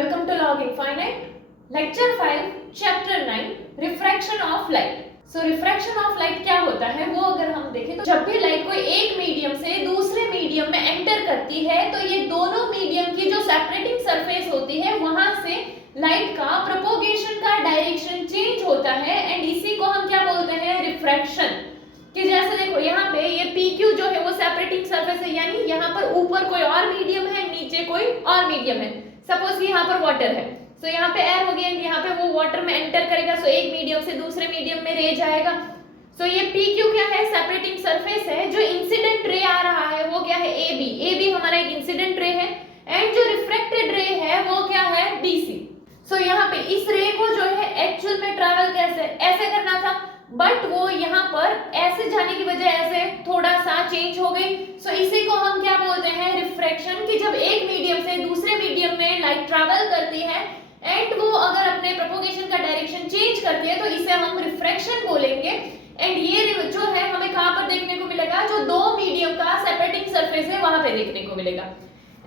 Welcome to Log Infinite, Lecture 5, Chapter 9, Refraction of Light. So refraction of light क्या होता है वो अगर हम देखें तो जब भी लाइट कोई एक मीडियम से दूसरे मीडियम में एंटर करती है तो ये दोनों मीडियम की जो सेपरेटिंग सरफेस होती है वहां से लाइट का प्रोपोगेशन का डायरेक्शन चेंज होता है एंड इसी को हम क्या बोलते हैं, रिफ्रैक्शन। कि जैसे देखो यहाँ पे ये PQ जो है वो सेपरेटिंग सरफेस है, यानी यहाँ पर ऊपर कोई और मीडियम है, नीचे कोई और मीडियम है। सपोज कि यहाँ पर वाटर है, सो यहाँ पे एयर होगी एंड यहाँ पे वो वाटर में एंटर करेगा, सो एक मीडियम से दूसरे मीडियम में रे जाएगा। सो ये PQ क्या है, सेपरेटिंग सरफेस है। जो इंसिडेंट रे आ रहा है वो क्या है, AB हमारा एक इंसिडेंट रे है एंड जो रिफ्रैक्टेड रे है वो क्या है, BC। सो यहाँ पे इस रे को जो है एक्चुअल में ट्रैवल कैसे, ऐसे करना था, बट वो यहाँ पर ऐसे जाने की बजाय ऐसे थोड़ा सा चेंज हो गई। सो इसी को हम क्या बोलते हैं, रिफ्रैक्शन। कि जब एक मीडियम से दूसरे मीडियम में लाइट ट्रैवल करती है एंड वो अगर अपने प्रोपोगेशन का डायरेक्शन चेंज करती है तो इसे हम रिफ्रैक्शन बोलेंगे। एंड ये जो है हमें कहाँ पर देखने को मिलेगा, जो दो मीडियम का सेपरेटिंग सरफेस है वहां पे देखने को मिलेगा।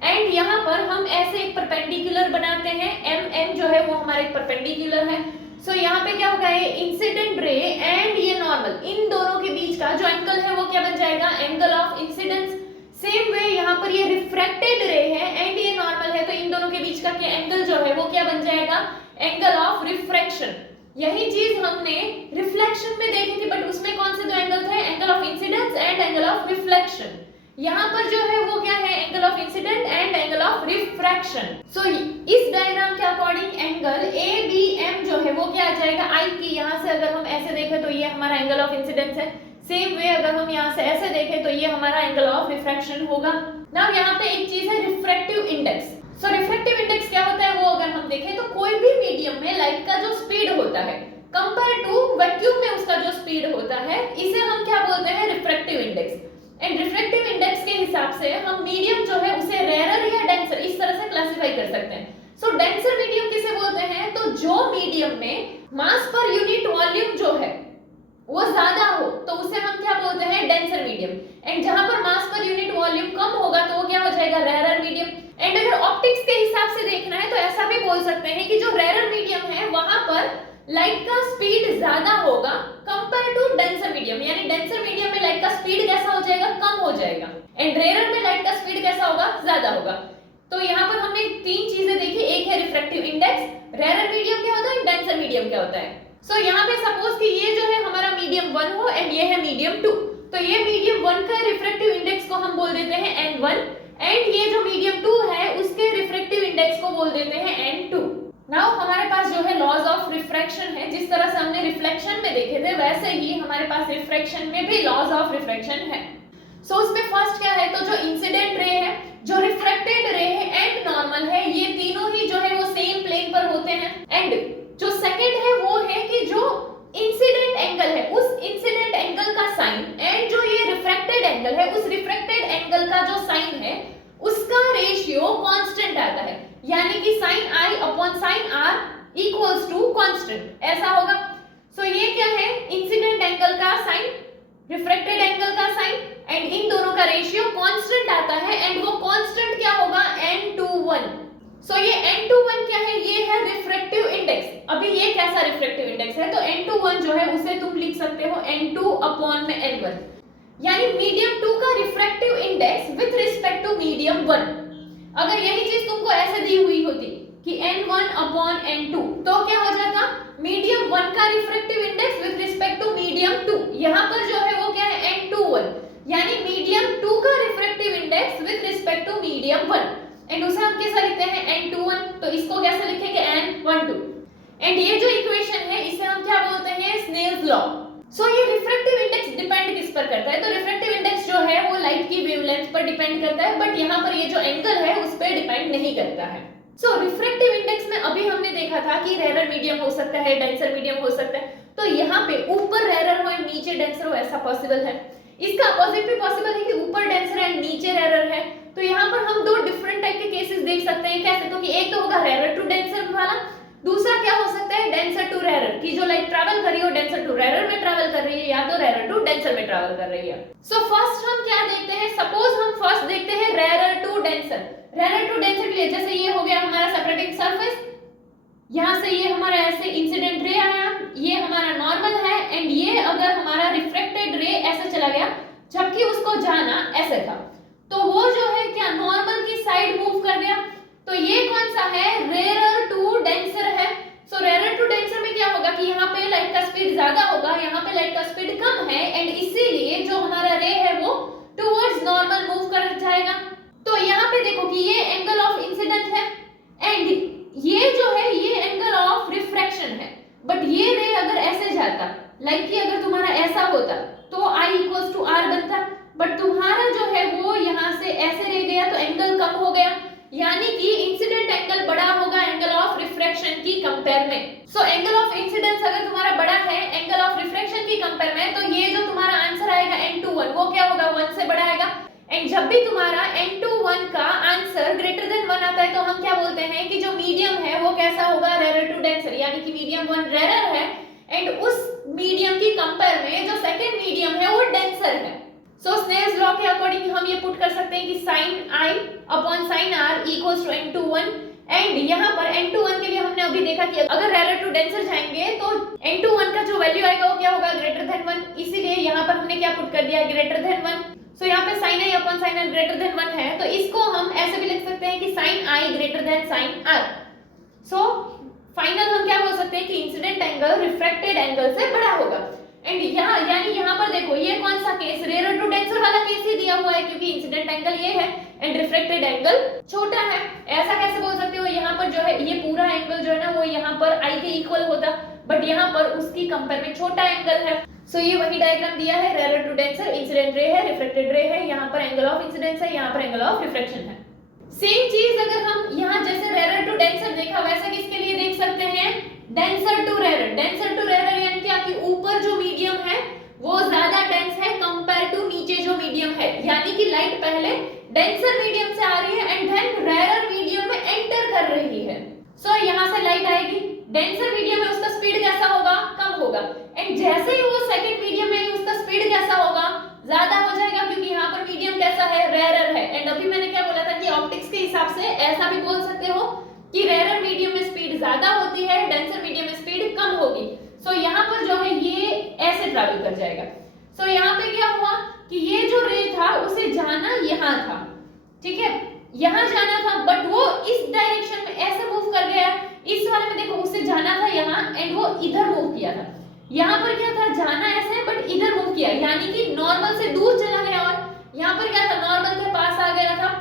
एंड यहाँ पर हम ऐसे एक परपेंडिकुलर बनाते हैं, MM जो है वो हमारा एक परपेंडिकुलर है। सो यहाँ पे क्या होगा, ये इंसिडेंट रे एंड ये नॉर्मल, इन दोनों के बीच का जो एंगल है वो क्या बन जाएगा, angle of incidence. Same way यहाँ पर ये रिफ्रैक्टेड रे है एंड ये नॉर्मल है, तो इन दोनों के बीच का एंगल जो है वो क्या बन जाएगा, एंगल ऑफ रिफ्रैक्शन। यही चीज हमने रिफ्लेक्शन में देखी थी, बट उसमें कौन से दो एंगल थे, angle of incidence and angle of reflection. यहाँ पर जो है वो क्या है, angle of incident and angle of refraction. So इस डायग्राम के अकॉर्डिंग एंगल ABM जो है वो क्या आ जाएगा, I की यहाँ से अगर हम ऐसे देखें तो ये हमारा एंगल ऑफ इंसिडेंस है। सेम वे अगर हम यहाँ से ऐसे देखें तो ये हमारा एंगल ऑफ रिफ्रैक्शन होगा। नाउ यहाँ पे एक चीज है रिफ्रैक्टिव इंडेक्स। सो रिफ्रैक्टिव इंडेक्स क्या होता है वो अगर हम देखें तो कोई भी मीडियम में लाइट का जो स्पीड होता है कंपेयर टू वैक्यूम में उसका जो स्पीड होता है, इसे हम क्या बोलते हैं, refractive index. And refractive index के हिसाब से हम मीडियम जो है उसे रेयर या डेंसर इस तरह से क्लासिफाई कर सकते हैं। सो डेंसर मीडियम किसे बोलते हैं, तो जो मीडियम में मास पर यूनिट वॉल्यूम जो है वो ज्यादा हो तो उसे हम क्या बोलते हैं, डेंसर मीडियम। एंड जहां पर मास पर यूनिट वॉल्यूम कम होगा तो वो क्या हो जाएगा, रेयर मीडियम। एंड अगर ऑप्टिक्स के हिसाब से देखना है तो ऐसा भी बोल सकते हैं कि जो रेयर मीडियम है वहां पर लाइट का स्पीड ज्यादा होगा कंपेयर टू डेंसर मीडियम, यानी डेंसर मीडियम में लाइट का स्पीड कैसा हो जाएगा, कम हो जाएगा। एंड रेयर में लाइट का स्पीड कैसा होगा, ज्यादा होगा। तो यहाँ पर हमने तीन चीजें देखी, एक है रिफ्रैक्टिव इंडेक्स, रेयर मीडियम क्या होता है, डेंसर मीडियम क्या होता है। सो यहाँ पे सपोज कि ये जो है हमारा मीडियम 1 हो एंड ये है मीडियम 2, तो ये मीडियम 1 का रिफ्रैक्टिव इंडेक्स को हम बोल देते हैं N1 एंड ये जो मीडियम 2 है उसके रिफ्रैक्टिव इंडेक्स को बोल देते हैं N2। नाउ हमारे पास जो है लॉज ऑफ रिफ्रैक्शन है, जिस तरह से हमने रिफ्लेक्शन में देखे थे वैसे ही हमारे पास रिफ्रैक्शन में भी लॉज ऑफ रिफ्रैक्शन है। सो उसमें फर्स्ट क्या है, तो जो इंसिडेंट रे है, जो रिफ्रैक्टेड रे है एंड नॉर्मल है, ये तीनों ही जो है वो सेम प्लेन पर होते हैं। एंड जो सेकंड है वो है कि जो इंसिडेंट एंगल है उस इंसिडेंट एंगल का साइन एंड जो ये रिफ्रैक्टेड एंगल है उस रिफ्रैक्टेड एंगल का जो साइन है उसका रेशियो कांस्टेंट आता है, यानी कि sin I upon sin R equals to constant, ऐसा होगा। सो ये क्या है, इंसिडेंट एंगल का साइन, रिफ्रैक्टेड एंगल का साइन एंड इन दोनों का रेशियो कांस्टेंट आता है एंड वो कांस्टेंट क्या होगा, N21। सो ये N21 क्या है, ये है रिफ्रैक्टिव इंडेक्स। अभी ये कैसा रिफ्रैक्टिव इंडेक्स है, तो N21 जो है उसे तुम लिख सकते हो N2 अपॉन में N1, यानी मीडियम 2 का refractive index with respect to medium 1। अगर यही चीज तुमको ऐसे दी हुई होती कि N1 अपॉन N2 तो क्या हो जाता, मीडियम 1 का refractive index with respect to medium 2, यहाँ पर जो है वो क्या है, N21, यानी मीडियम 2 का refractive index with respect to medium 1 and उसे हम कैसा लिखते हैं, N21, तो इसको कैसे लिखेंगे, N12। एंड ये जो इक्वेशन है इसे हम क्या बोलते हैं, स्नेल्स लॉ। सो ये रिफ्रैक्टिव इंडेक्स डिपेंड किस पर करता है, तो रिफ्रैक्टिव इंडेक्स जो है वो लाइट की वेवलेंथ पर डिपेंड करता है, बट यहाँ पर ये जो एंगल है उस पर डिपेंड नहीं करता है। सो रिफ्रैक्टिव इंडेक्स में अभी हमने देखा था कि रेयर मीडियम हो सकता है, डेंसर मीडियम हो सकता है, तो यहाँ पे ऊपर रेयर हो एंड नीचे डेंसर हो, ऐसा पॉसिबल है। इसका अपोजिट भी पॉसिबल है कि ऊपर डेंसर है नीचे रेयर है, तो यहाँ पर हम दो डिफरेंट टाइप के केसेस देख सकते हैं। कैसे, तो कि एक तो होगा रेयर टू डेंसर वाला, दूसरा क्या हो सकता है, डेंसर टू रेयर, की जो लाइट ट्रैवल कर रही है डेंसर टू रेयर में ट्रैवल कर रही है या तो रेयर टू डेंसर में ट्रैवल कर रही है। सो फर्स्ट हम क्या देखते हैं, सपोज हम फर्स्ट देखते हैं rare to denser. Rare to denser के लिए जैसे ये हो गया हमारा सेपरेटिंग सरफेस यहाँ से ये हमारा ऐसे इंसिडेंट रे आया, ये हमारा नॉर्मल है, एंड ये अगर हमारा रिफ्लेक्टेड रे ऐसे चला गया, जबकि उसको जाना ऐसे था, तो वो जो है क्या नॉर्मल की साइड मूव कर गया। तो ये कौन सा है, रेयर टू डेंसर है। सो रेयर टू डेंसर में क्या होगा कि यहाँ पे लाइट का स्पीड ज्यादा होगा, यहाँ पे लाइट का स्पीड कम है, एंड इसीलिए जो हमारा रे है वो टुवर्ड्स नॉर्मल मूव कर जाएगा। तो यहाँ पे देखो कि ये एंगल ऑफ इंसिडेंट है, एंड ये जो है ये एंगल ऑफ रिफ्रैक्शन है। बट ये रे अगर ऐसे जाता, लाइक कि अगर तुम्हारा ऐसा होता तो I इक्वल्स टू R बनता, बट तुम्हारा जो है वो यहाँ से ऐसे रह गया, तो एंगल कम हो गया, यानी कि इंसिडेंट एंगल बड़ा होगा एंगल ऑफ रिफ्रैक्शन की कंपेयर में। सो एंगल ऑफ इंसिडेंस अगर तुम्हारा बड़ा है एंगल ऑफ रिफ्रैक्शन की कंपेयर में, तो ये जो तुम्हारा आंसर आएगा n/1 वो क्या होगा, 1 से बड़ा आएगा। एंड जब भी तुम्हारा n/1 का आंसर ग्रेटर देन 1 आता है, तो हम क्या बोलते हैं कि जो मीडियम है वो कैसा होगा, रेयर टू डेंसर, यानी कि मीडियम 1 रेयर है, एंड उस मीडियम की कंपेयर में जो सेकंड मीडियम है वो डेंसर है। सो स्नेल्स लॉ के अकॉर्डिंग हम ये पुट कर सकते हैं कि sin I upon sin R equals to n/1, and यहाँ पर n/1 के लिए हमने अभी देखा कि अगर रेयर टू डेंसर जाएंगे तो n/1 का जो वैल्यू आएगा वो क्या होगा, ग्रेटर देन 1, इसीलिए यहाँ पर हमने क्या पुट कर दिया, ग्रेटर देन 1। सो यहाँ पे sin I upon sin R greater than 1 है, तो इसको हम ऐसे भी लिख सकते हैं कि sin I greater than sin R। So final हम क्या बोल सकते हैं कि इंसिडेंट एंगल रिफ्रैक्टेड एंगल से बड़ा होगा। एंड यहाँ यानी यहाँ पर देखो ये कौन सा केस, रेयर टू डेंसर वाला केस ही दिया हुआ है, क्योंकि इंसिडेंट एंगल ये है एंड रिफ्लेक्टेड एंगल छोटा है। ऐसा कैसे बोल सकते हो, यहाँ पर जो है ये पूरा एंगल जो है ना वो यहाँ पर I के इक्वल होता, बट यहाँ पर उसकी कंपेयर में छोटा एंगल है। सो ये वही डायग्राम दिया है, rare to denser, incident ray है, रिफ्लेक्टेड रे है, यहाँ पर एंगल ऑफ इंसिडेंस है, यहाँ पर एंगल ऑफ रिफ्लेक्शन है। सेम चीज अगर हम यहाँ जैसे रेयर टू डेंसर देखा, वैसा किसके लिए देख सकते हैं, denser to rare. Denser to rare यानी क्या कि ऊपर जो मीडियम है वो ज्यादा डेंस है कंपेयर टू नीचे जो मीडियम है, यानी कि लाइट पहले डेंसर मीडियम से आ रही है एंड देन रेयर मीडियम में एंटर कर रही है। सो यहाँ से लाइट आएगी, डेंसर मीडियम में उसका स्पीड कैसा होगा, कम होगा, एंड जैसे ही वो सेकंड मीडियम में उसका स्पीड कैसा होगा, ज्यादा हो जाएगा, क्योंकि यहाँ पर मीडियम कैसा है, रेयर है। एंड अभी मैंने क्या बोला था कि ऑप्टिक्स के हिसाब से ऐसा भी बोल सकते हो कि रेयर मीडियम में स्पीड ज्यादा होती है, डेंसर मीडियम में स्पीड कम होगी। सो यहाँ पर जो है ये ऐसे ट्रैवल कर जाएगा। सो यहाँ पे क्या हुआ कि ये जो रे था उसे जाना यहाँ था, ठीक है, यहाँ जाना था, बट वो इस डायरेक्शन में ऐसे मूव कर गया। इस वाले में देखो उसे जाना था यहाँ एंड वो इधर मूव किया था। यहाँ पर क्या था, जाना ऐसे बट इधर मूव किया, यानी कि नॉर्मल से दूर चला गया, और यहाँ पर क्या था, नॉर्मल के पास आ गया था।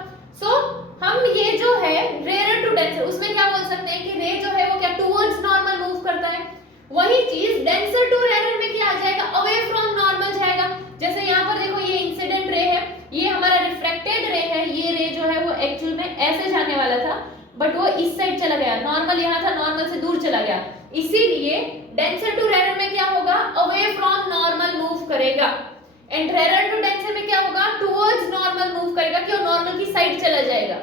सो हम ये जो है रेयर टू डेंसर, उसमें क्या बोल सकते हैं कि रे जो है वो क्या टुवर्ड्स नॉर्मल मूव करता है। वही चीज डेंसर टू रेयर में क्या आ जाएगा, अवे फ्रॉम नॉर्मल जाएगा। जैसे यहाँ पर देखो ये इंसिडेंट रे है, ये हमारा रिफ्लेक्टेड रे है, ये रे जो है वो एक्चुअल में ऐसे जाने वाला था, बट वो इस साइड चला गया, नॉर्मल यहाँ था, नॉर्मल से दूर चला गया, इसीलिए डेंसर टू रेयर में क्या होगा, अवे फ्रॉम नॉर्मल मूव करेगा, एंड रेयर टू डेंसर में क्या होगा, टुवर्ड्स नॉर्मल मूव करेगा, कि वो नॉर्मल की साइड चला जाएगा।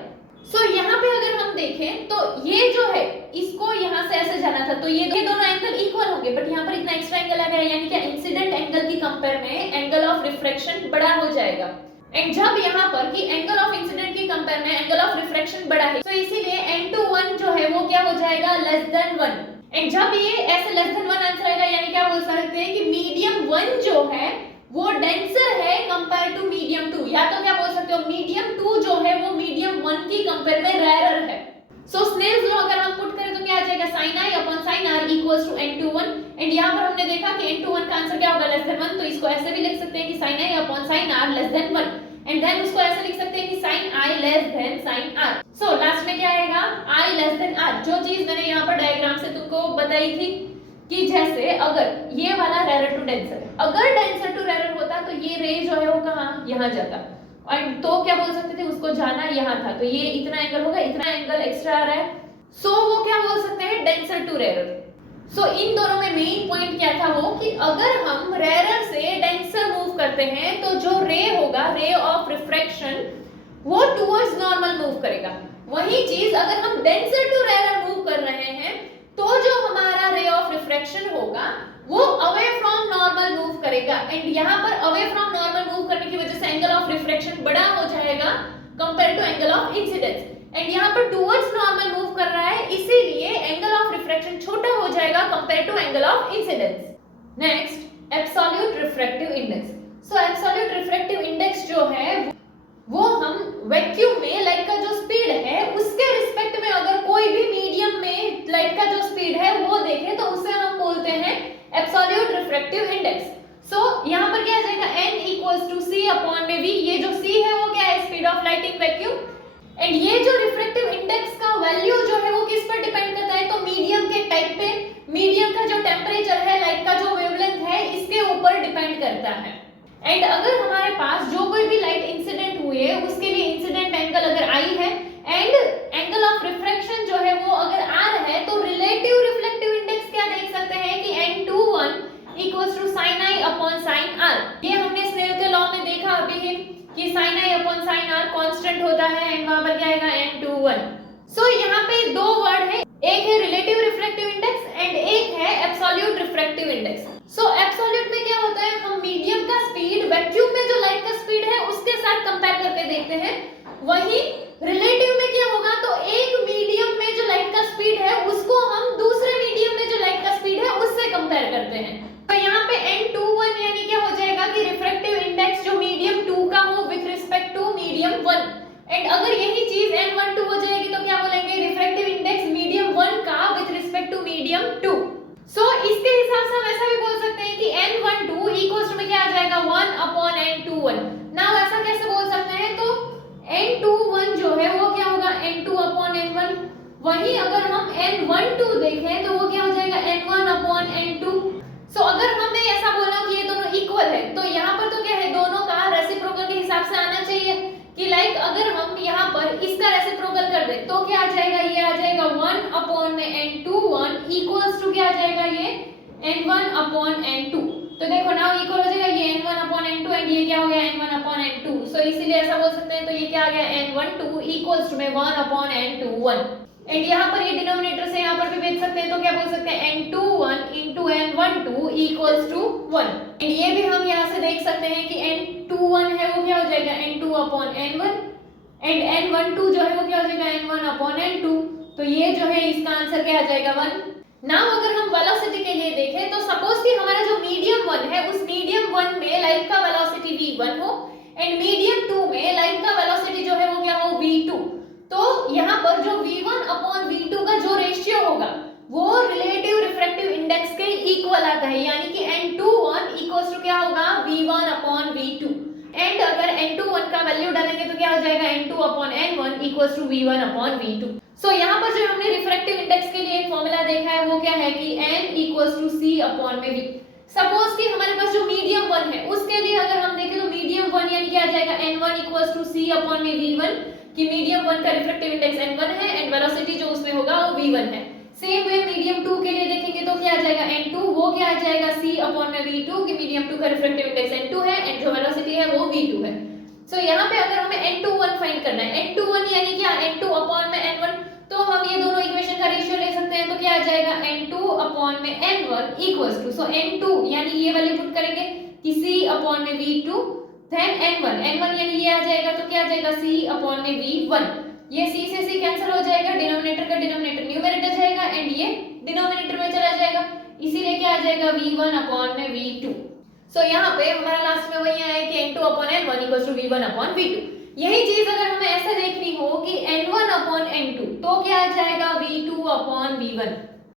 सो यहाँ पे अगर हम देखें तो ये जो है इसको यहाँ से ऐसे जाना था, तो ये दोनों एंगल इक्वल होंगे, बट यहाँ पर इतना एक्स्ट्रा एंगल आ गया, यानी कि इंसिडेंट एंगल की कंपेयर में एंगल ऑफ रिफ्रैक्शन बड़ा हो जाएगा। एंड जब यहाँ पर कि एंगल ऑफ इंसिडेंट की कंपेयर में एंगल ऑफ रिफ्रैक्शन बड़ा है, तो इसीलिए n/1 जो है वो क्या हो जाएगा, लेस देन 1। एंड जब ये ऐसे लेस देन 1 आंसर आएगा, यानी क्या बोल सकते हैं कि मीडियम 1 जो है वो डेंसर है कंपेयर टू मीडियम 2, या तो क्या बोल सकते हो मीडियम 2 जो है वो मीडियम 1 की कंपेयर में रेयर है। सो स्नेल्स लॉ अगर हम पुट करें तो क्या आ जाएगा, sin I upon sin R equals to n/1, and यहाँ पर हमने देखा कि n/1 का आंसर क्या होगा, लेस देन 1, तो इसको ऐसे भी लिख सकते हैं कि sin I upon sin R less than 1, and then उसको ऐसे लिख सकते हैं कि sin I less than sin R। So last में क्या आएगा, I लेस देन R, जो चीज मैंने यहाँ पर डायग्राम से तुमको बताई थी कि जैसे अगर ये वाला रेयर टू डेंसर, अगर डेंसर टू रेयर होता तो ये रे जो है वो कहाँ, यहाँ जाता, और तो क्या बोल सकते थे, उसको जाना यहाँ था, तो ये इतना एंगल होगा, इतना एंगल एक्स्ट्रा आ रहा है, सो वो क्या बोल सकते हैं, डेंसर टू रेयर। सो इन दोनों में मेन पॉइंट क्या था वो कि अगर हम रेयर से डेंसर मूव करते हैं तो जो रे होगा, रे ऑफ रिफ्रैक्शन, वो टुवर्ड्स नॉर्मल मूव करेगा। वही चीज अगर हम डेंसर टू रेयर मूव कर रहे हैं तो जो हमारा रे ऑफ रिफ्रैक्शन होगा वो अवे फ्रॉम नॉर्मल मूव करेगा, एंड यहाँ पर अवे फ्रॉम नॉर्मल मूव करने की वजह से एंगल ऑफ रिफ्रैक्शन बड़ा हो जाएगा compare to angle of incidence, and यहाँ पर टुवर्ड्स नॉर्मल मूव कर रहा है, इसीलिए angle of refraction compared to angle of incidence. Next, absolute refractive index. So absolute refractive index जो है वो हम वैक्यूम में लाइट का जो स्पीड है उसके रिस्पेक्ट में अगर कोई भी मीडियम में लाइट का जो स्पीड है वो देखें तो उसे हम बोलते हैं एब्सोल्यूट रिफ्रैक्टिव इंडेक्स. सो यहाँ पर क्या आ जाएगा n equals to c upon में v. ये जो c है वो क्या है, speed of light in vacuum. And ये जो रिफ्रैक्टिव इंडेक्स का वैल्यू जो है वो किस पर डिपेंड करता है, तो मीडियम के टाइप पे, मीडियम का जो टेम्परेचर है, लाइट का जो वेवलेंथ है, इसके ऊपर डिपेंड करता है. एंड अगर हमारे पास जो कोई भी लाइट इंसिडेंट हुई है उसके लिए इंसिडेंट एंगल अगर आई है एंड एंगल ऑफ रिफ्रैक्शन जो है वो अगर r है, तो रिलेटिव रिफ्लेक्टिव इंडेक्स क्या देख सकते हैं कि n21 equals to sin i upon sin r. ये हमने स्नेल के लॉ में देखा अभी है कि sin i upon sin r constant होता है एंड वहां पर क्या आएगा n21. सो यहाँ पे दो वर्ड है, एक है रिलेटिव रिफ्रैक्टिव इंडेक्स एंड एक है एब्सोल्यूट रिफ्रैक्टिव इंडेक्स. सो एब्सोल्यूट में क्या होता है, हम मीडियम का स्पीड वैक्यूम में जो लाइट का स्पीड है उसके साथ कंपेयर करके देखते हैं. वहीं रिलेटिव में क्या होगा, तो एक मीडियम में जो लाइट का स्पीड है उसको हम दूसरे मीडियम में जो लाइट का स्पीड है उससे कंपेयर करते हैं. तो यहाँ पे n21 यानी क्या हो जाएगा कि रिफ्रैक्टिव इंडेक्स जो मीडियम 2 का हो with respect to medium 1. And अगर यही चीज n12 हो जाएगी तो क्या बोलेंगे, रिफ्रैक्टिव इंडेक्स मीडियम 1 का विद रिस्पेक्ट टू मीडियम 2. सो इसके हिसाब से हम ऐसा भी बोल सकते हैं कि n12 इक्वल्स में क्या आ जाएगा 1 अपॉन n21. नाउ ऐसा कैसे बोल सकते हैं, तो n21 जो है वो क्या होगा n2 अपॉन n1. वहीं अगर हम n12 देखें तो वो क्या हो जाएगा n1 अपॉन n2. सो अगर हमें ऐसा बोलना कि ये दोनों इक्वल है तो यहाँ पर तो क्या है, दोनों का रेसिप्रोकल के हिसाब से आना चाहिए कि लाइक अगर हम यहाँ पर इसका रेसिप्रोकल कर दे तो क्या आ जाएगा, ये आ जाएगा 1 अपॉन में n21 इक्वल्स टू क्या आ जाएगा ये n1 अपॉन n2. तो देखो नाउ इक्वल हो जाएगा ये n1 अपॉन n2 एंड ये क्या हो गया n1 अपॉन n2. सो इसीलिए ऐसा बोल सकते हैं, तो ये क्या आ गया n12 इक्वल्स टू में 1 अपॉन n21. एंड यहाँ पर ये डिनोमिनेटर से यहाँ पर भी भेज सकते हैं, तो क्या बोल सकते हैं n21 into n12 equals to 1. And ये भी हम यहाँ से देख सकते हैं कि n21 है वो क्या हो जाएगा n2 upon n1 and n12 जो है वो क्या हो जाएगा n1 अपॉन n2. तो ये जो है इसका आंसर क्या आ जाएगा 1. नाउ अगर हम वेलोसिटी के लिए देखें तो सपोज कि हमारा जो मीडियम 1 है उस मीडियम 1 में लाइट का वेलोसिटी v1 हो एंड मीडियम 2 में लाइट का वेलोसिटी जो है वो क्या हो v2. तो यहाँ पर जो v1 अपॉन v2 का जो रेशियो होगा वो रिलेटिव रिफ्रैक्टिव इंडेक्स के इक्वल आता है, यानी कि n21 इक्वल्स टू क्या होगा v1 अपॉन v2. एंड अगर n21 का वैल्यू डालेंगे तो क्या हो जाएगा n2 upon n1 equals to v1 upon v2. So यहाँ पर जो हमने रिफ्रैक्टिव इंडेक्स के लिए एक फॉर्मूला देखा है वो क्या है कि n equals to c upon में v. सपोज कि हमारे पास जो मीडियम 1 है उसके लिए अगर हम देखें तो मीडियम 1 यानी क्या आ जाएगा n1 equals to c upon में v1 कि मीडियम 1 का रिफ्रैक्टिव इंडेक्स n1 है एंड वेलोसिटी जो उसमें होगा वो v1 है. सेम वे मीडियम 2 के लिए देखेंगे तो क्या आ जाएगा n2, वो क्या आ जाएगा c अपॉन में v2 कि मीडियम 2 का रिफ्रैक्टिव इंडेक्स n2 है एंड जो वेलोसिटी है वो v2 है. सो यहाँ पे अगर हमें n21 फाइंड करना है, n21 यानी क्या n2 अपॉन में n1, तो हम ये दोनों इक्वेशन का रेशियो ले सकते हैं. तो क्या आ जाएगा n2 अपॉन में n1 equals to, so n2 यानी ये वैल्यू पुट करेंगे कि c अपॉन में v2 देन n1 यानी ये आ जाएगा तो क्या आ जाएगा c अपॉन में v1. ये c से c कैंसिल हो जाएगा, डिनोमिनेटर का डिनोमिनेटर न्यूमरेटर जाएगा एंड ये डिनोमिनेटर में चला जाएगा, इसीलिए क्या आ जाएगा v1 अपॉन में v2. सो यहाँ पे हमारा लास्ट में वही आया कि n2 upon n1 equals to v1 upon v2. यही चीज अगर हमें ऐसे देखनी हो कि n1 अपॉन n2 तो क्या आ जाएगा v2 अपॉन v1.